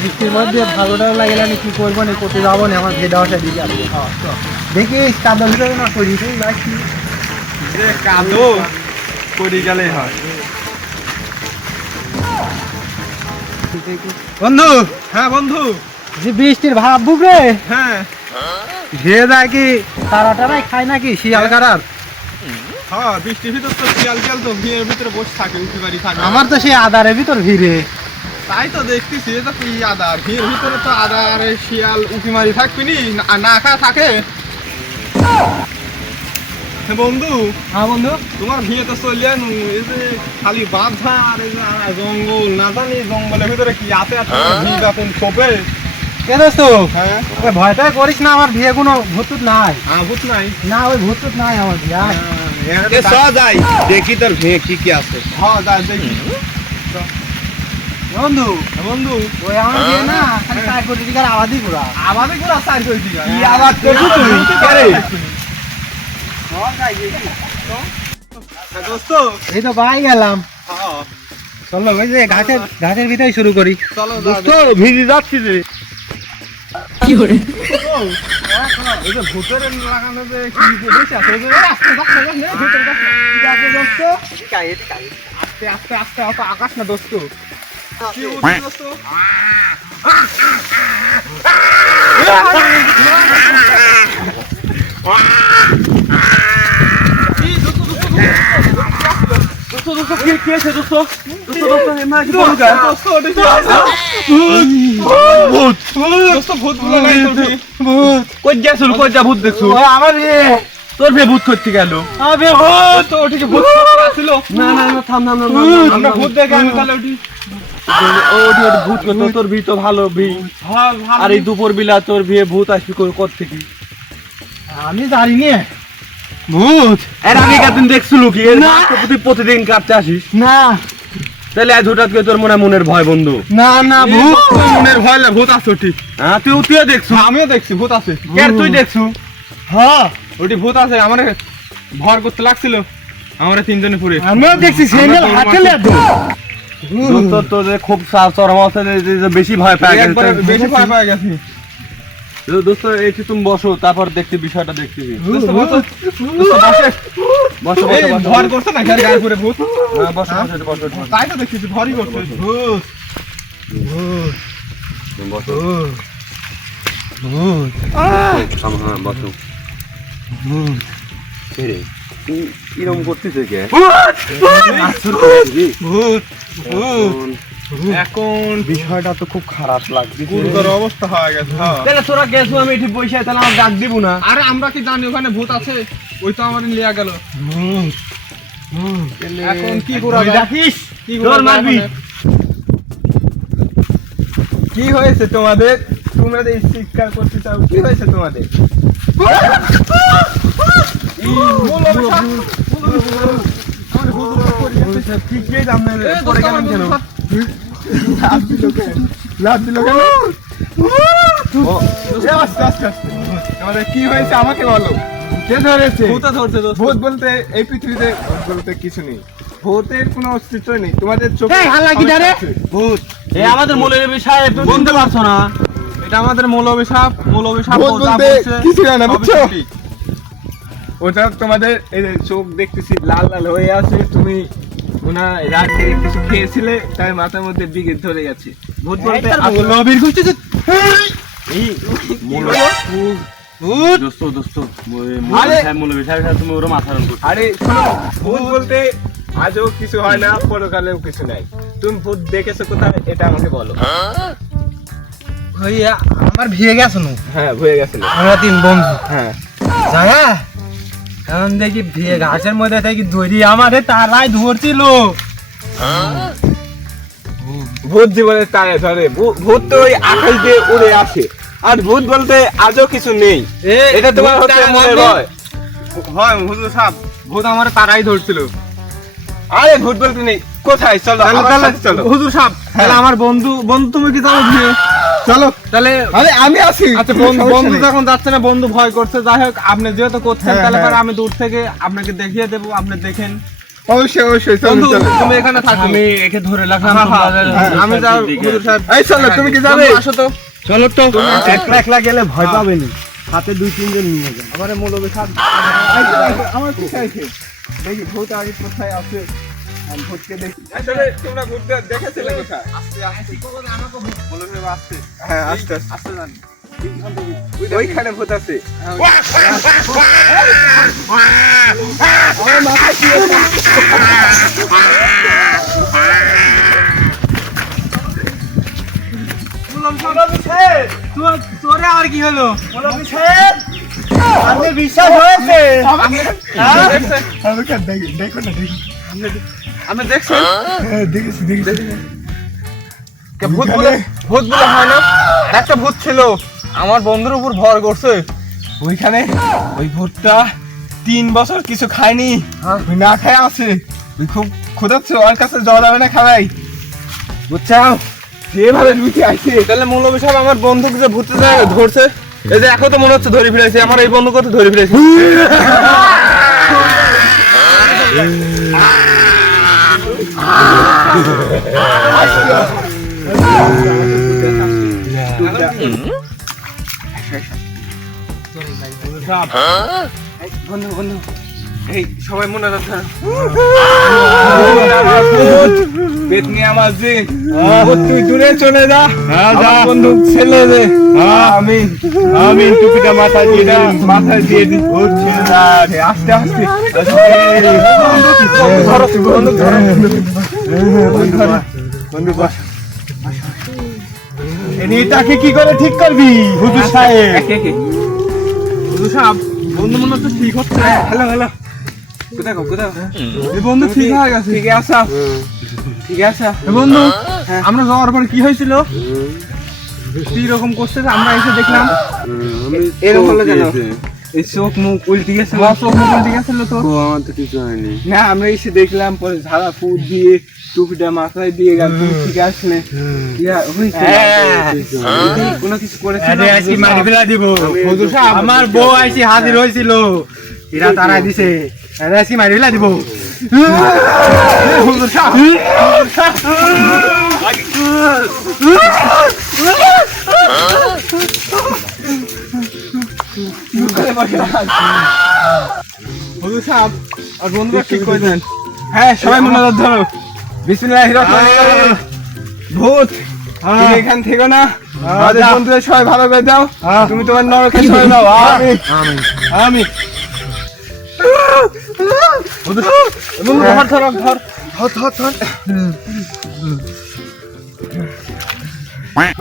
বৃষ্টির মধ্যে ভালোটাও লাগে না, কি করবো না, করতে যাবো না, আমার ভেদা আসা দিকে দেখিস কাদা ভিতরে না করি কাদো করি গেলেই হয়। বন্ধু, হ্যাঁ বন্ধু। যে বৃষ্টির ভাব বুকরে, হ্যাঁ ঘিরে যায় কি তারা টারাই খায় নাকি শিয়াল কারার? হ্যাঁ বৃষ্টির ভিতর তো শিয়াল শিয়াল তো ভিড়ের ভিতরে বসে থাকে, উঠে বাড়ি থাকে। আমার তো সেই আদারের ভিতর ভিড়ে, তাই তো দেখতেছি এটা কি আদার ভিড়ের ভিতরে তো আদার শিয়াল উঠি মারি থাকবি নি, না খাওয়া থাকে। বন্ধু, হ্যাঁ বন্ধু, তোমার ভিড়ে তো চললেন, এই যে খালি বাঁধা আর এই যে জঙ্গল, না জানি জঙ্গলের ভিতরে কি আছে ভিড় এখন ছোপে। কে দোস্ত, হ্যাঁ ওই ভয়টা করিস না, আমার বিয়ে কোনো ভূতুত নাই। ভূত নাই না, ওই ভূতুত নাই আমার বিয়ে। যাই দেখি তোর ভিড়ে কি কি আছে। হ্যাঁ যাই দেখি। বন্ধু, বন্ধু ওই আমার বিয়ে না খালি চার কোটি টাকার আবাদি করা। আমাদের পুরো সাইড করে দিগা। কি আবাদ করছিস তুই? আরে চল, দোস্ত, এই তো বাই গেলাম। হ্যাঁ চলো ওই যে ঘাটের ভিতরে শুরু করি। চলো দোস্ত ভিজে যাচ্ছি যে। কি করে এই যে ভূতের লাগানো যে কি বসে আছে, এই যে আস্তে আস্তে আস্তে ভূতের কাছে যাবে দোস্ত। আস্তে আস্তে আস্তে অত আকাশ না দোস্ত। কি বলছিস দোস্ত? কি দোস্ত দোস্ত দোস্ত কি আছে দোস্ত? দোস্ত দোস্ত এমন কি বল গা দোস্ত? ওটা কি আছে? ভূত দোস্ত, ভূত বলা নাই তোর ভি। ভূত কই গেছল, কই যা ভূত দেখছু? ও আমার বিয়ে, তোর ভি ভূত করতে গেল। আমার বিয়ে ভূত। তো ওটি কি ভূত আসছিল? না না না, থাম থাম থাম, আমরা ভূত দেখে আমি তাহলে ওটি ওটি ভূত করতো, তোর ভি তো ভালো ভি। আর এই দুপুর বেলা তোর বিয়ে ভূত আসবি কর থেকে? আমি জানি নে ভূত এর আগে কতদিন দেখছিল কি? না তুই প্রতিদিন কাটতে আসিস না তাহলে আজ হঠাৎ করে তোর মনের ভয় বন্ধু? না না, ভূত মনের ভয় না, ভূত আছে ওটি। হ্যাঁ তুইও দেখছু? আমিও দেখছি ভূত আছে। কে তুই দেখছু? হ্যাঁ ওটি ভূত আছে, আমার ভয় করতে লাগছিল আমরা তিনজনে পুরে। আমিও দেখছি স্যান্ডেল হাতে লেতো। তোর তো যে খুব চরম অবস্থায় যে বেশি ভয় পায় একবার বেশি ভয় পেয়ে গেছি। দোস্ত এসে তুমি বসো, তারপর দেখতে বিষয়টা দেখতেছি। দোস্ত বসো, দোস্ত বসে। বসো এই বসো ভয় করছে না ঘর গায়ে পুরে ভূত? হ্যাঁ বসো বসো বসো তাই তো দেখছি ভয়ই করছে ভূত। বসো ভূত হ্যাঁ বসো। রে কিরম করতেছে কে? ভূত এখন বিষয়টা তো খুব খারাপ লাগছে। গুরুতর অবস্থা হয়ে গেছে। হ্যাঁ তাহলে তোরা গেছো, আমি এটি বসে তাহলে আমার ডাক দিব না? আরে আমরা কি জানি ওখানে ভূত আছে? ওই তো আমার লিয়া গেল। এখন কি করা যায়? ডাকিস কি করা যায় মারবি? এখন? কি হয়েছে তোমাদের? তোমাদের চিৎকার করতে চাও, কি হয়েছে তোমাদের? আমাদের কি হয়েছে আমাকে বলো। কে ধরেছে? ভূত বলতে এই পৃথিবীতে ভূত বলতে কিছু নেই, ভূতের কোনো অস্তিত্ব নেই। তোমাদের চোখে ভূত, এ আমাদের মৌলভী সাহেব বলতে পারছো না? এটা আমাদের মৌলভী সাহেব ভূত বলতে কিছু না, বুঝছো? ঠিক। ওটা তোমাদের এই যে চোখ দেখতেছি লাল লাল হয়ে আছে, তুমি ওনা রাত থেকে কিছু খেয়েছিলে তাই মাথার মধ্যে বিগিত ধরে গেছে। ভূত বলতে লবির খুঁজছে এই দোস্ত দোস্ত মৌলভী সাহেব তুমি ওরা মাথার উপর। আরে শোনো, ভূত বলতে আজও কিছু হয় না, পরকালেও কিছু নাই। তুমি ভূত দেখেছো কোথায় এটা আমাকে বলো। ওই আমার বিয়ে গেছে নু, হ্যাঁ হয়ে গেছিল। আমরা তিন বন্ধু হ্যাঁ জায়গা এখন দেখি বিয়ে ঘাসের মধ্যে থেকে দড়ি আমারে তারাই ধরছিল। ভূত জীবনে তারে ধরে, ভূত তো ওই আকাশ দিয়ে উড়ে আসে। আর ভূত বলতে আজও কিছু নেই, এটা তোমার হচ্ছে মনের ভয়। হয় হুজুর সাহেব, ভূত আমার তারাই ধরছিল। আরে ভূত বলতে নেই, কোথায়? চলো আমার সাথে চলো। হুজুর সাহেব তাহলে আমার বন্ধু তুমি কি জানো বিয়ে? চলো তাহলে আরে আমি আছি। আচ্ছা বন্ধু যখন যাচ্ছে না, বন্ধু ভয় করছে, যাই হোক আপনি যেহেতু করছেন তাহলে পরে আমি দূর থেকে আপনাকে দেখিয়ে দেবো, আপনি দেখেন অবশ্যই অবশ্যই চলো বন্ধু চলো তুমি এখানে থাকো, আমি একে ধরে রাখলাম। আমি যাও হুজুর সাহেব। এই চলো তুমি কি যাবে? আসো তো। চলো তো একলা একলা গেলে ভয় পাবেনি, হাতে 2-3 জন নিয়ে যান। আমার মৌলবী সাহেব আমার কি চাইছে দেখি ভূত আগে কোথায় আছে, আমি ভূতকে দেখি। আসলে তোমরা ভূত দেখেছিলে কোথায়? হ্যাঁ আস্তে আস্তে জানি ওইখানে ভূত আছে। আমার মাথায় কি আছে? তোরে আর কি হলো? আমাদের বিশ্বাস হয়েছে। দেখো না দেখি আমি দেখছি দেখেছি ভূত বলে হয় না, একটা ভূত ছিল আমার বন্ধুর উপর ভর করছে ওইখানে। ওই ভূতটা 3 বছর কিছু খায়নি, ওই না খায় আছে, ওই খুব ক্ষুধাচ্ছে, ওর কাছে যাওয়া যাবে না খাওয়াই, বুঝছাও যেভাবে লুচি আসছে। তাহলে মৌলবী সাহেব আমার বন্ধুকে যে ভূতে ধরছে, এই যে এখন তো মনে হচ্ছে ধরে ফিরেছে, আমার এই বন্ধুকে তো ধরে ফিরেছে। বন্ধু বন্ধু এই সবাই মনে রাখা পেট নিয়ে আমার যে তুই দূরে চলে যা, আমার বন্ধু ছেলে রে। আমি আমি টুপিটা মাথায় দিয়ে দিই, ও ছেলে যা রে, আস্তে আস্তে বন্ধু বস। এটাকে কি করে ঠিক করবি হুজুর সাহেব? হুজুর সাহেব বন্ধু মনে হচ্ছে ঠিক হচ্ছে। হ্যালো হ্যালো কোথায় কোথায় এই বন্ধু ঠিক হয়ে গেছে। ঠিক আছে ঠিক আছে এই বন্ধু আমরা যাওয়ার পরে কি হয়েছিল? কি রকম করছে আমরা এসে দেখলাম এরকম হলো কেন? এই চোখ মুখ উল্টে গেছিল, চোখ মুখ উল্টে গেছিল তো। আমার তো কিছু হয়নি না, আমরা এসে দেখলাম পরে ঝাড়া ফুট দিয়ে টুপিটা মাথায় দিয়ে গেল, ঠিক আসলে কোনো কিছু করেছে না? মারি ফেলা দিব হুজুর সাহেব, আমার বউ আইসি হাজির হয়েছিল, এরা তারা দিছে, এরা আইসি মারি ফেলা দিব হুজুর সাহেব। হুজুর সাহেব আর বন্ধুরা ঠিক করে দেন। হ্যাঁ সবাই মনোযোগ ধরো, বিসমিল্লাহির রহমানির রহিম। ভূত তুমি এখান থেকে না, আমাদের বন্ধুদের সবাই ভালো করে দাও, তুমি তোমার নরকে চলে যাও। আমিন আমিন। বন্ধু ধর ধর ধর।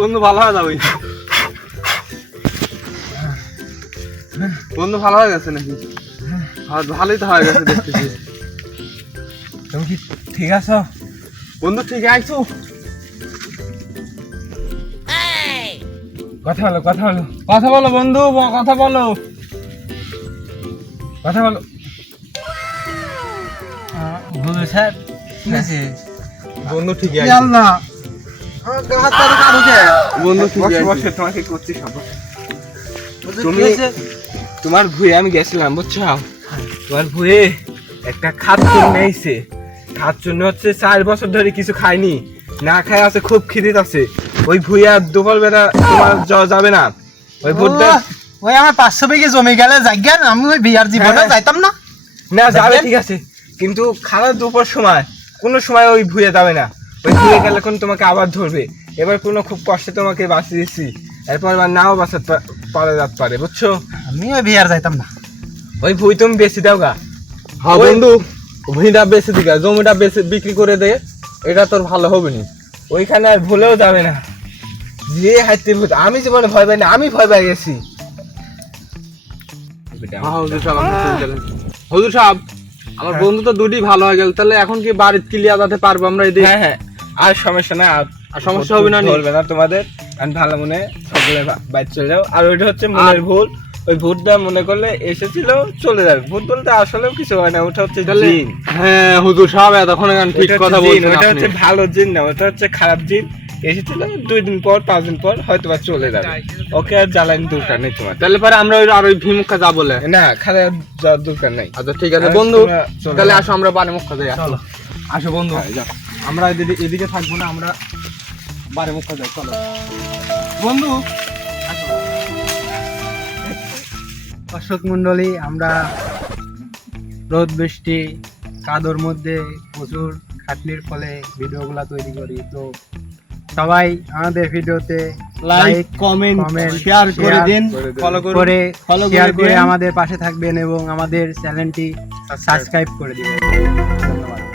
বন্ধু ভালো হয়ে যাবে, বন্ধু ভালো হয়ে গেছে নাকি? ভালোই তো হয়ে গেছে দেখতেছি। তুমি কি ঠিক আছো বন্ধু ঠিক আইছো? কথা বলো কথা বলো কথা বলো বন্ধু, কথা বলো। কথা বলো। হুজুর সাহেব কি হয়েছে? বন্ধু ঠিক কি আছে, আল্লাহ হাত তার কারো কে? বন্ধু ঠিক বসে আছে। বসে তোমাকে করছি সব। হুজুর, তুমি কি হয়েছে? তোমার ভুঁয়ে আমি গেছিলাম বুঝছো, তোমার ভুঁয়ে একটা খাচ্চুর নেইছে, খাচ্চুর হচ্ছে 4 বছর ধরে কিছু খায়নি, না খায় আছে, খুব খিদিত আছে। ওই ভুঁয়ে আর দুপুর বেলা তোমার যাওয়া যাবে না। ওই ভূতটা ওই আমার 500 বিঘে জমি গেলে যাইগান, আমি ওই বিয়ার জীবনে হ্যাঁ। যাইতাম না। না যাবে দেখবেন? ঠিক আছে, কিন্তু খারাপ দুপুর সময় কোনো সময় ওই ভুঁয়ে যাবে না। ওই ভুঁয়ে গেলে কোন তোমাকে আবার ধরবে। এবার কোনো খুব কষ্টে তোমাকে বাঁচিয়েছি, এরপর আবার নাও বাঁচাতে পারা যেতে পারে বুঝছো। আমি ওই বিয়ার যাইতাম না। ওই ভুঁই তুমি বেশি দাও গা। হ্যাঁ বন্ধু, ভুঁইটা বেশি দিকে, জমিটা বেশি বিক্রি করে দে, এটা তোর ভালো হবে না। ওইখানে আর ভুলেও যাবে না। যে হাইতে ভূত, আমি জীবনে ভয় পাই না, আমি ভয় পেয়ে গেছি। হুজুর সাহেব আপনি চলে গেলেন। হুজুর সাহেব আমার বন্ধু তো দুটি ভালো হয়ে গেল, তাহলে এখন কি বাড়িতে ক্লিয়ার যেতে পারবো আমরা? এই হ্যাঁ হ্যাঁ আর সমস্যা না, আর সমস্যা হবে না নি? ধরবে না তোমাদের। আমি ভালো মনে সকলে বাইরে চলে যাও। আর ওইটা হচ্ছে মনের ভুল, ওই ভূতটা মনে করলে এসেছিল চলে যাবে। ভূত বলতে আসলেও কিছু হয় না, ওটা হচ্ছে তাহলে জিন। হ্যাঁ হুজুর সাহেব এতক্ষণ ঠিক ওটা কথা হচ্ছে জিন, বলছেন ওটা আপনি। হচ্ছে ভালো জিন না, ওটা হচ্ছে খারাপ জিন। এসেছিল 2 দিন পর 5 দিন পর হয়তো বা চলে যাবে। ওকে আর জ্বালানি দরকার নেই তোমার। তাহলে পরে আমরা আর ওই ভীমুখা যাবো বলে। না খালি আর যাওয়ার দরকার নেই। আচ্ছা ঠিক আছে বন্ধু, চলো। তাহলে আসো আমরা বারেমুখা যাই। চলো আসো বন্ধু, হ্যাঁ, যাও। আমরা এদিকে থাকবো না, আমরা বারেমুখা যাই। চলো বন্ধু দর্শক মন্ডলী, আমরা রোদ বৃষ্টি কাদোর মধ্যে প্রচুর খাটনির ফলে ভিডিওগুলো তৈরি করি। তো সবাই আমাদের ভিডিওতে লাইক কমেন্ট শেয়ার করে দিন, ফলো করে follow শেয়ার করে করে দিন। আমাদের পাশে থাকবেন এবং আমাদের চ্যানেলটি সাবস্ক্রাইব করে দিবেন।